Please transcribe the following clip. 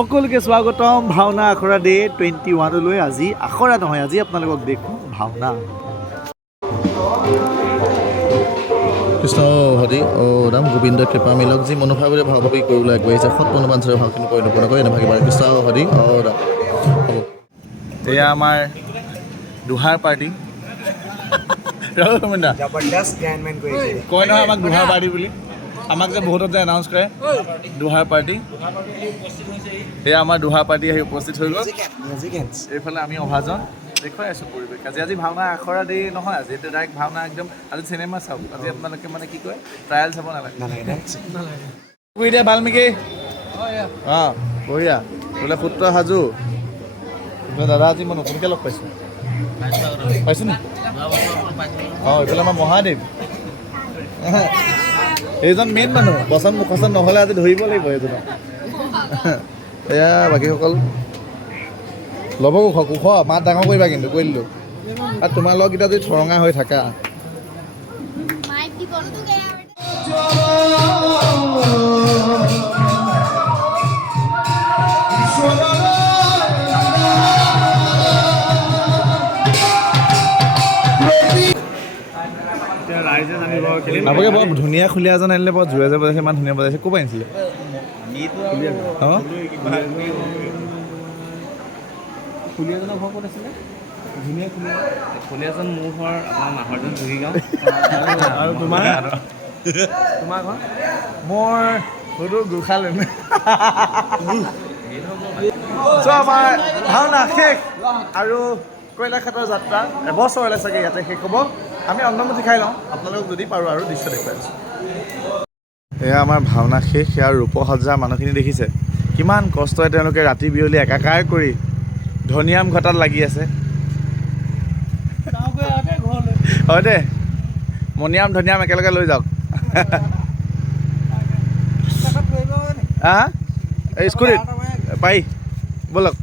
সকলোকে স্বাগতম ভাওনা আখৰা ডে 21লৈ। আজি আখৰা নহয়, আজি আপোনালোকক দেখোঁ ভাওনা। কৃষ্ণ হৰি অ ৰাম গোবিন্দ কৃপা মিলক যি মনোভাৱেৰে ভাৱভাৱী কৰিবলৈ আগবাঢ়িছে সৎ মনোবাঞ্ছৰে ভাৱখিনি পৰিণপূৰ্ণ কৰি এনেভাগি পাৰে কৃষ্ণ হৰি অ ৰাম হ'ব। এয়া আমাৰ দুহাৰ পাৰ্টি। কয় নহয় আমাক দুহাৰ পাৰ্টি বুলি, আমাক যে বহুতত যে এনাউন্স কৰে দুহাৰ পাৰ্টি। এয়া আমাৰ দুহাৰ পাৰ্টি আহি উপস্থিত হৈ গ'ল। এইফালে আমি অভাজন দেখুৱাই আছোঁ পৰিৱেশ। আজি ভাওনা আখৰা দেৰি নহয়, আজি এইটো ডাইৰেক্ট ভাওনা একদম। আজি চিনেমা চাওক, আজি আপোনালোকে মানে কি কয় ট্ৰায়েল চাব নালাগে। দিয়া বাল্মীকি অঁ বঢ়িয়া বোলে সূত্ৰ সাজু। দাদা আজি মই নতুনকৈ লগ পাইছোঁ, পাইছোঁ নি? অঁ এইফালে আমাৰ মহাদেৱ, এইজন মেইন মানুহ। বচন মুখচন নহ'লে আজি ধৰিব লাগিব এইজনক। এয়া বাকীসকল ল'ব কোখ মাত ডাঙৰ কৰিবা কিন্তু কৈ দিলোঁ। আৰু তোমাৰ লগকেইটা যদি থৰঙা হৈ থাকা আপোনালোকে বৰ ধুনীয়া খুলীয়া এজন আনিলে, বৰ জোৰে জোৰে বজাইছে, ইমান ধুনীয়া বজাইছে। ক'ৰ পৰা আনিছিলে? অঁ খুলীয়াজনৰ ঘৰ ক'ত আছিলে? ধুনীয়া খুলীয়াজন মোৰ ঘৰ আপোনাৰ নাহৰজন জুহিগাঁও। আৰু তোমাৰ তোমাৰ ঘৰ? মোৰ হয়তো গোৰ্খালেণ্ড। চ' আমাৰ ভাওনা শেষ আৰু কয়লাঘাটৰ যাত্ৰা এবছৰলৈ চাগে ইয়াতে শেষ হ'ব। আমি অন্নমুঠি খাই লওঁ, আপোনালোকক যদি পাৰোঁ আৰু দৃশ্য দেখুৱাই আছোঁ। এয়া আমাৰ ভাওনা শেষ। সেয়া ৰূপসজ্জাৰ মানুহখিনি দেখিছে কিমান কষ্টৰে তেওঁলোকে ৰাতি বিয়লি একাকাৰ কৰি ধনিয়াম ঘটাত লাগি আছে। হয় দে, মণিয়াম ধনিয়াম একেলগে লৈ যাওক। এই স্কুটিত পাৰি ব'লক।